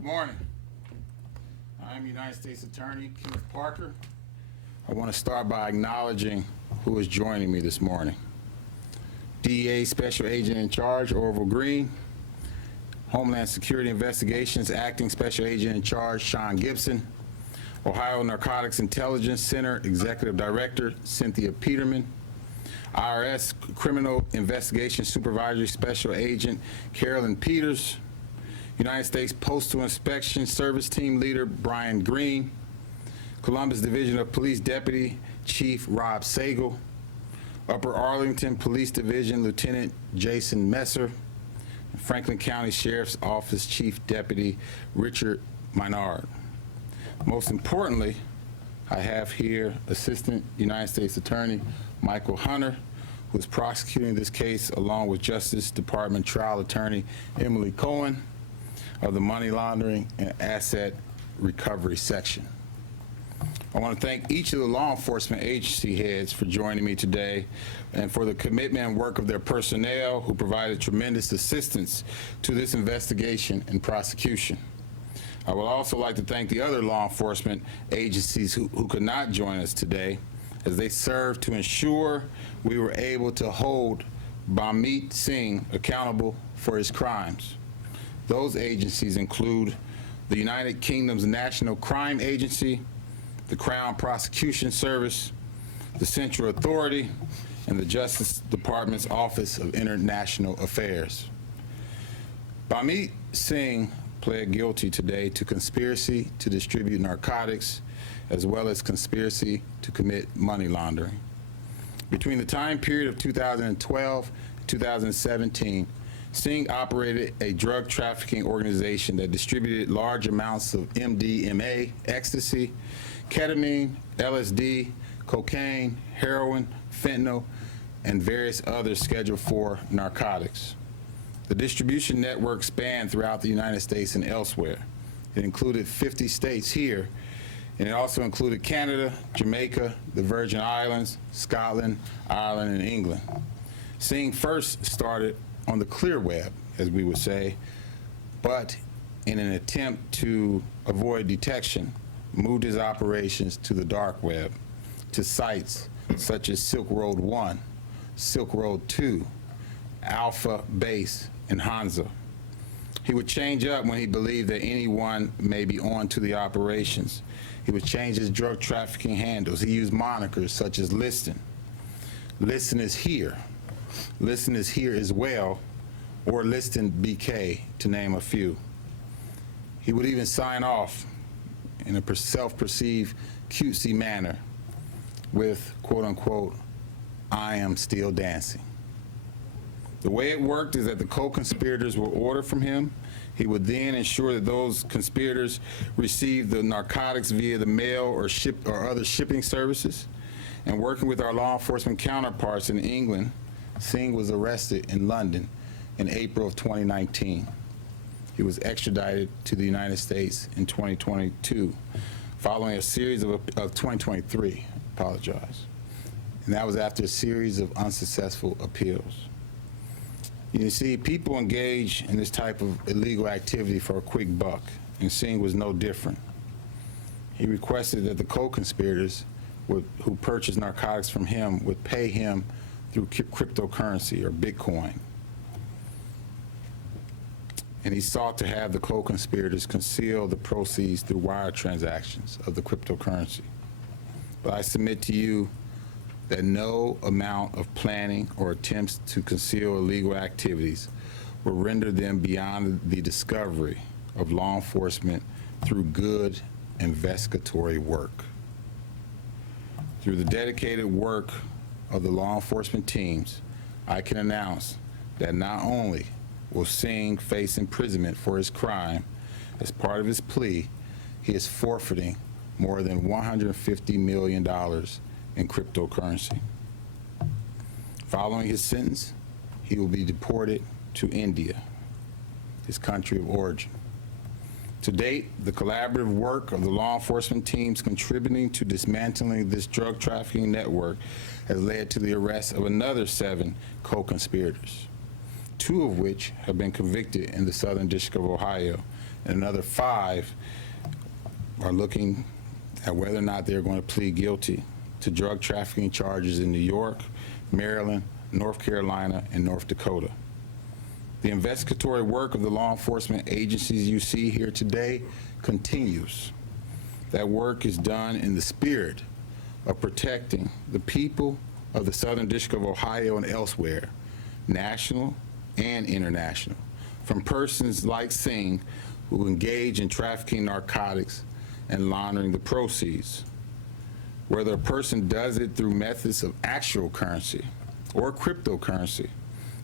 Good morning. I'm United States Attorney Kenneth Parker. I want to start by acknowledging who is joining me this morning. DEA Special Agent in Charge, Orville Green. Homeland Security Investigations Acting Special Agent in Charge, Sean Gibson. Ohio Narcotics Intelligence Center Executive Director, Cynthia Peterman. IRS Criminal Investigation Supervisory Special Agent, Carolyn Peters. United States Postal Inspection Service Team Leader, Brian Green. Columbus Division of Police Deputy Chief Rob Sagal. Upper Arlington Police Division Lieutenant Jason Messer. Franklin County Sheriff's Office Chief Deputy Richard Minard. Most importantly, I have here Assistant United States Attorney Michael Hunter, who is prosecuting this case, along with Justice Department Trial Attorney Emily Cohen of the Money Laundering and Asset Recovery Section. I want to thank each of the law enforcement agency heads for joining me today and for the commitment and work of their personnel who provided tremendous assistance to this investigation and prosecution. I would also like to thank the other law enforcement agencies who could not join us today, as they served to ensure we were able to hold Banmeet Singh accountable for his crimes. Those agencies include the United Kingdom's National Crime Agency, the Crown Prosecution Service, the Central Authority, and the Justice Department's Office of International Affairs. Banmeet Singh pled guilty today to conspiracy to distribute narcotics, as well as conspiracy to commit money laundering. Between the time period of 2012 and 2017, Singh operated a drug trafficking organization that distributed large amounts of MDMA, ecstasy, ketamine, LSD, cocaine, heroin, fentanyl, and various other Schedule IV narcotics. The distribution network spanned throughout the United States and elsewhere. It included 50 states here, and it also included Canada, Jamaica, the Virgin Islands, Scotland, Ireland, and England. Singh first started on the clear web, as we would say, but in an attempt to avoid detection, moved his operations to the dark web, to sites such as Silk Road 1, Silk Road 2, Alpha Base, and Hansa. He would change up when he believed that anyone may be on to the operations. He would change his drug trafficking handles. He used monikers such as Liston. Liston is here. Liston is here as well, or Liston BK, to name a few. He would even sign off in a self-perceived cutesy manner with, quote unquote, "I am still dancing." The way it worked is that the co-conspirators will order from him. He would then ensure that those conspirators received the narcotics via the mail or other shipping services. And working with our law enforcement counterparts in England, Singh was arrested in London in April of 2019. He was extradited to the United States in 2022, following a series of 2023, apologize. And that was after a series of unsuccessful appeals. You see, people engage in this type of illegal activity for a quick buck, and Singh was no different. He requested that the co-conspirators who purchased narcotics from him would pay him through cryptocurrency or Bitcoin. And he sought to have the co-conspirators conceal the proceeds through wire transactions of the cryptocurrency. But I submit to you that no amount of planning or attempts to conceal illegal activities will render them beyond the discovery of law enforcement through good investigatory work. Through the dedicated work of the law enforcement teams, I can announce that not only will Singh face imprisonment for his crime, as part of his plea, he is forfeiting more than $150 million in cryptocurrency. Following his sentence, he will be deported to India, his country of origin. To date, the collaborative work of the law enforcement teams contributing to dismantling this drug trafficking network has led to the arrest of another 7 co-conspirators, 2 of which have been convicted in the Southern District of Ohio and another 5 are looking at whether or not they're going to plead guilty to drug trafficking charges in New York, Maryland, North Carolina, and North Dakota. The investigatory work of the law enforcement agencies you see here today continues. That work is done in the spirit of protecting the people of the Southern District of Ohio and elsewhere, national and international, from persons like Singh who engage in trafficking narcotics and laundering the proceeds. Whether a person does it through methods of actual currency or cryptocurrency,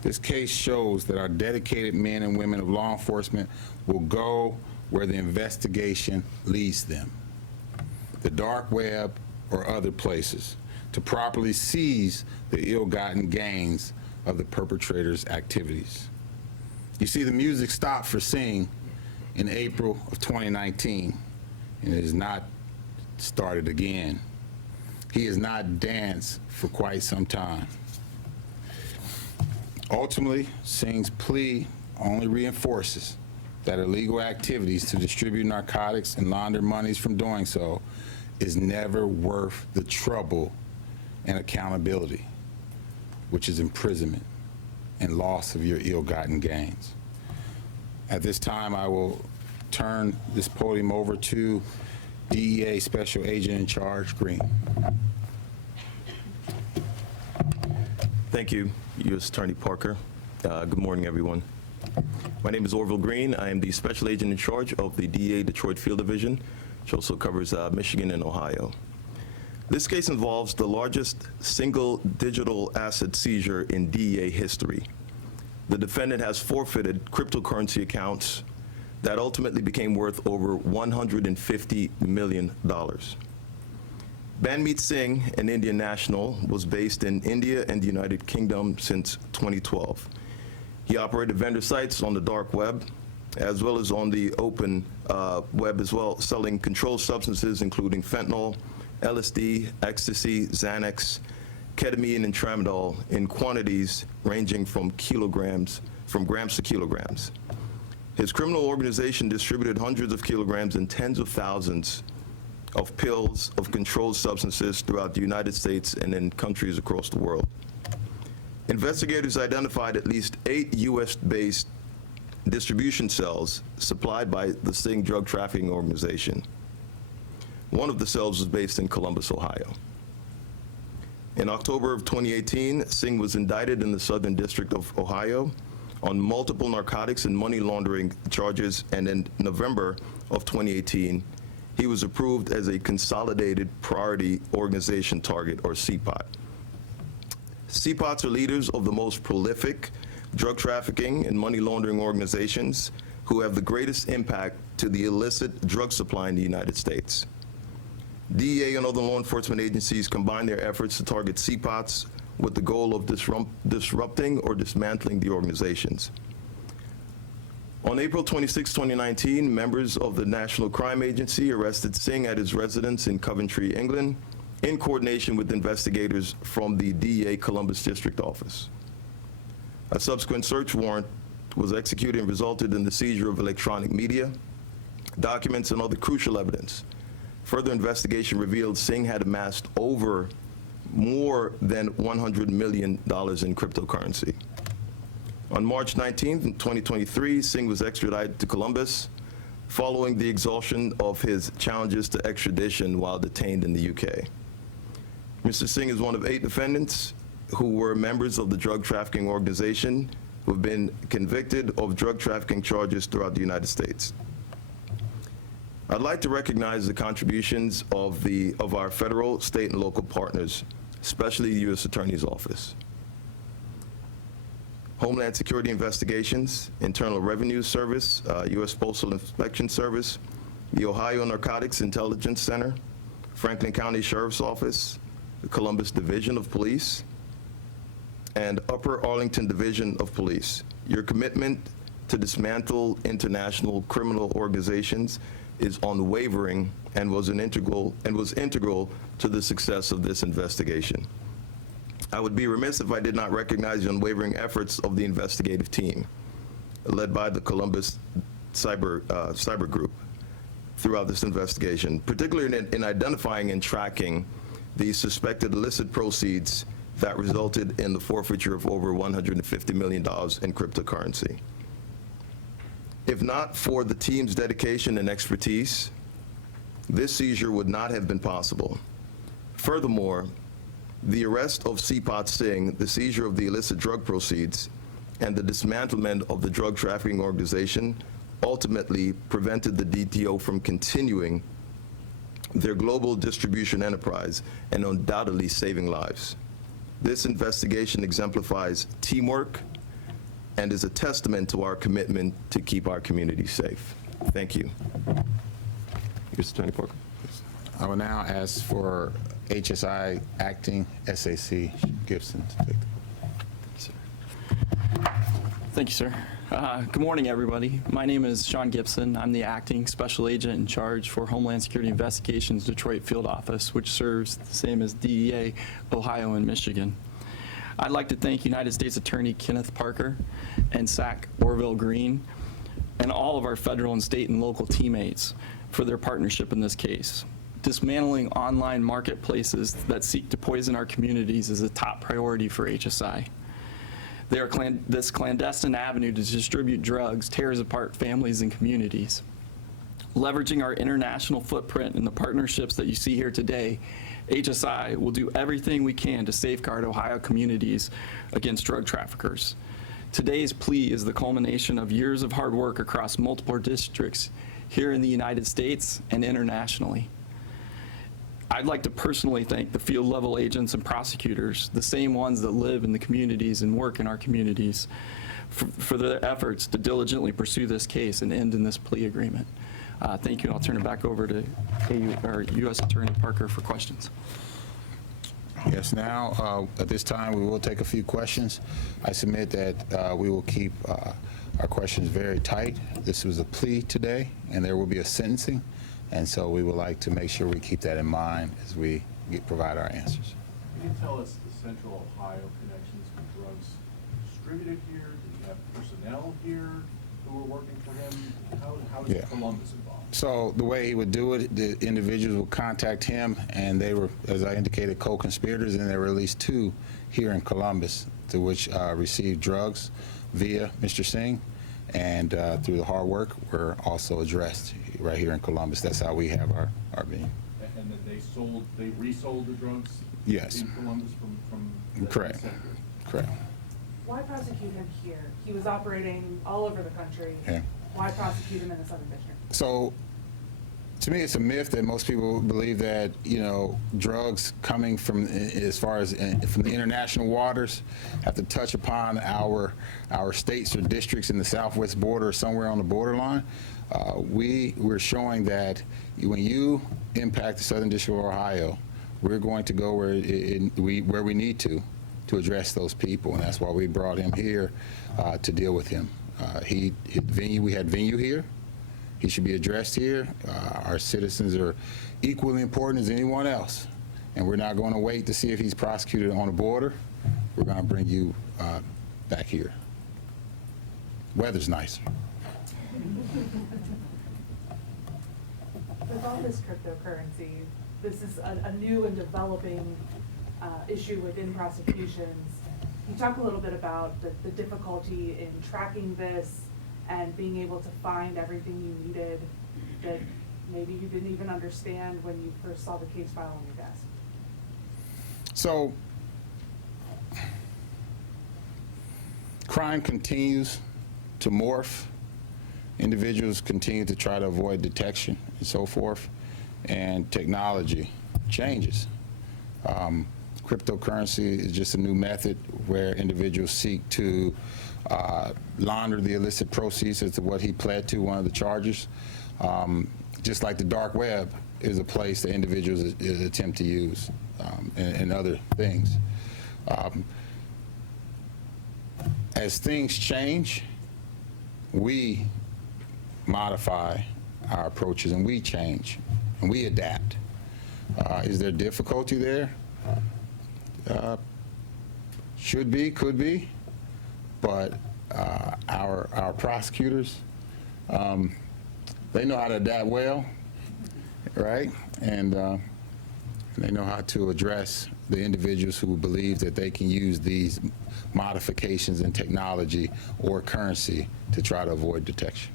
this case shows that our dedicated men and women of law enforcement will go where the investigation leads them, the dark web or other places, to properly seize the ill-gotten gains of the perpetrators' activities. You see, the music stopped for Singh in April of 2019, and it has not started again. He has not danced for quite some time. Ultimately, Singh's plea only reinforces that illegal activities to distribute narcotics and launder monies from doing so is never worth the trouble and accountability, which is imprisonment and loss of your ill-gotten gains. At this time, I will turn this podium over to DEA Special Agent in Charge, Green. Thank you, U.S. Attorney Parker. Good morning, everyone. My name is Orville Green. I am the Special Agent in charge of the DEA Detroit Field Division, which also covers Michigan and Ohio. This case involves the largest single digital asset seizure in DEA history. The defendant has forfeited cryptocurrency accounts that ultimately became worth over $150 million. Banmeet Singh, an Indian national, was based in India and the United Kingdom since 2012. He operated vendor sites on the dark web, as well as on the open web as well, selling controlled substances including fentanyl, LSD, ecstasy, Xanax, ketamine, and tramadol in quantities ranging from grams to kilograms. His criminal organization distributed hundreds of kilograms and tens of thousands of pills of controlled substances throughout the United States and in countries across the world. Investigators identified at least 8 U.S.-based distribution cells supplied by the Singh drug trafficking organization. One of the cells was based in Columbus, Ohio. In October of 2018, Singh was indicted in the Southern District of Ohio on multiple narcotics and money laundering charges, and in November of 2018, he was approved as a Consolidated Priority Organization Target, or CPOT. CPOTs are leaders of the most prolific drug trafficking and money laundering organizations who have the greatest impact to the illicit drug supply in the United States. DEA and other law enforcement agencies combine their efforts to target CPOTs with the goal of disrupting or dismantling the organizations. On April 26, 2019, members of the National Crime Agency arrested Singh at his residence in Coventry, England, in coordination with investigators from the DEA Columbus District Office. A subsequent search warrant was executed and resulted in the seizure of electronic media, documents, and other crucial evidence. Further investigation revealed Singh had amassed more than $100 million in cryptocurrency. On March 19, 2023, Singh was extradited to Columbus following the exhaustion of his challenges to extradition while detained in the UK. Mr. Singh is one of 8 defendants who were members of the drug trafficking organization who have been convicted of drug trafficking charges throughout the United States. I'd like to recognize the contributions of our federal, state, and local partners, especially the U.S. Attorney's Office, Homeland Security Investigations, Internal Revenue Service, U.S. Postal Inspection Service, the Ohio Narcotics Intelligence Center, Franklin County Sheriff's Office, the Columbus Division of Police, and Upper Arlington Division of Police. Your commitment to dismantle international criminal organizations is unwavering and was integral to the success of this investigation. I would be remiss if I did not recognize the unwavering efforts of the investigative team, led by the Columbus cyber group throughout this investigation, particularly in identifying and tracking the suspected illicit proceeds that resulted in the forfeiture of over $150 million in cryptocurrency. If not for the team's dedication and expertise, this seizure would not have been possible. Furthermore, the arrest of Banmeet Singh, the seizure of the illicit drug proceeds, and the dismantlement of the drug trafficking organization ultimately prevented the DTO from continuing their global distribution enterprise and undoubtedly saving lives. This investigation exemplifies teamwork and is a testament to our commitment to keep our communities safe. Thank you. Mr. Attorney Parker. I will now ask for HSI Acting SAC Gibson to take the Thank you, sir. Good morning, everybody. My name is Sean Gibson. I'm the acting special agent in charge for Homeland Security Investigations Detroit Field Office, which serves the same as DEA, Ohio, and Michigan. I'd like to thank United States Attorney Kenneth Parker and SAC Orville Green and all of our federal and state and local teammates for their partnership in this case. Dismantling online marketplaces that seek to poison our communities is a top priority for HSI. This clandestine avenue to distribute drugs tears apart families and communities. Leveraging our international footprint and the partnerships that you see here today, HSI will do everything we can to safeguard Ohio communities against drug traffickers. Today's plea is the culmination of years of hard work across multiple districts here in the United States and internationally. I'd like to personally thank the field level agents and prosecutors, the same ones that live in the communities and work in our communities, for their efforts to diligently pursue this case and end in this plea agreement. Thank you, and I'll turn it back over to U.S. Attorney Parker for questions. Yes, now, at this time, we will take a few questions. I submit that we will keep our questions very tight. This was a plea today, and there will be a sentencing, and so we would like to make sure we keep that in mind as we provide our answers. Can you tell us the Central Ohio connections with drugs distributed here? Do you have personnel here who are working for him? How is Columbus involved? So the way he would do it, the individuals would contact him, and they were, as I indicated, co-conspirators, and there were at least 2 here in Columbus to which received drugs via Mr. Singh, and through the hard work were also addressed right here in Columbus. That's how we have our being. And then they resold the drugs? Yes. In Columbus from the Correct. center? Correct. Why prosecute him here? He was operating all over the country. Yeah. Why prosecute him in the Southern District? So, to me, it's a myth that most people believe that, you know, drugs coming from, as far as from the international waters, have to touch upon our states or districts in the southwest border or somewhere on the borderline. We're showing that when you impact the Southern District of Ohio, we're going to go where we need to address those people, and that's why we brought him here to deal with him. We had venue here. He should be addressed here. Our citizens are equally important as anyone else, and we're not going to wait to see if he's prosecuted on the border. We're going to bring you back here. Weather's nicer. With all this cryptocurrency, this is a new and developing issue within prosecutions. Can you talk a little bit about the difficulty in tracking this and being able to find everything you needed that maybe you didn't even understand when you first saw the case file on your desk? So, crime continues to morph. Individuals continue to try to avoid detection and so forth, and technology changes. Cryptocurrency is just a new method where individuals seek to launder the illicit proceeds, as to what he pled to, one of the charges. Just like the dark web is a place that individuals attempt to use, and other things. As things change, we modify our approaches, and we change, and we adapt. Is there difficulty there? Should be, could be, but our prosecutors They know how to adapt well, right? And they know how to address the individuals who believe that they can use these modifications in technology or currency to try to avoid detection.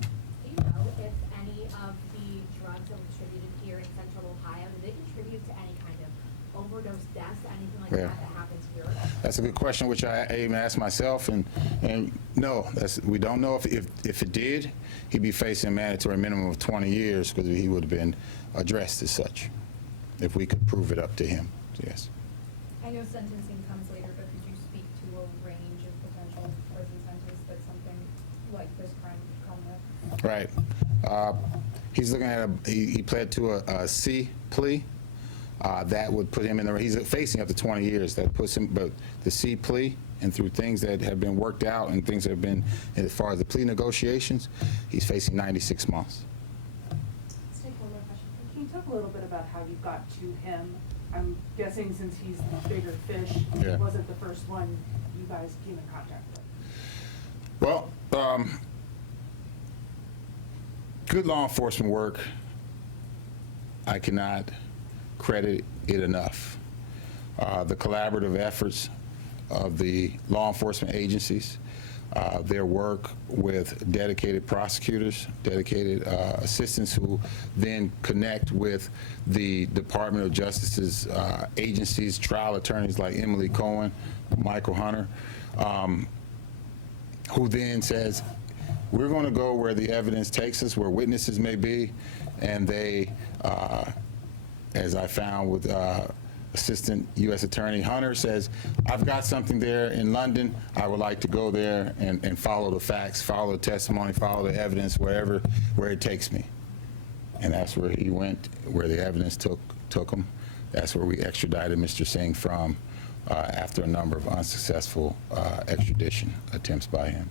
Do you know if any of the drugs that were distributed here in Central Ohio, do they contribute to any kind of overdose deaths, anything like Yeah. that happens here? That's a good question, which I even asked myself, and no, we don't know if it did, he'd be facing a mandatory minimum of 20 years because he would have been addressed as such, if we could prove it up to him, yes. I know sentencing comes later, but could you speak to a range of potential prison sentence that something like this crime could come with? Right. He's looking at he pled to a C plea. That would put him in he's facing up to 20 years. That puts him, but the C plea, and through things that have been worked out and things that have been, as far as the plea negotiations, he's facing 96 months. Let's take one more question. Can you talk a little bit about how you got to him? I'm guessing since he's the bigger fish, Yeah. he wasn't the first one you guys came in contact with. Well, good law enforcement work, I cannot credit it enough. The collaborative efforts of the law enforcement agencies, their work with dedicated prosecutors, dedicated assistants who then connect with the Department of Justice's agencies, trial attorneys like Emily Cohen, Michael Hunter, who then says, we're going to go where the evidence takes us, where witnesses may be, and they, as I found with Assistant U.S. Attorney Hunter, says, I've got something there in London. I would like to go there and follow the facts, follow the testimony, follow the evidence, where it takes me. And that's where he went, where the evidence took him. That's where we extradited Mr. Singh from after a number of unsuccessful extradition attempts by him.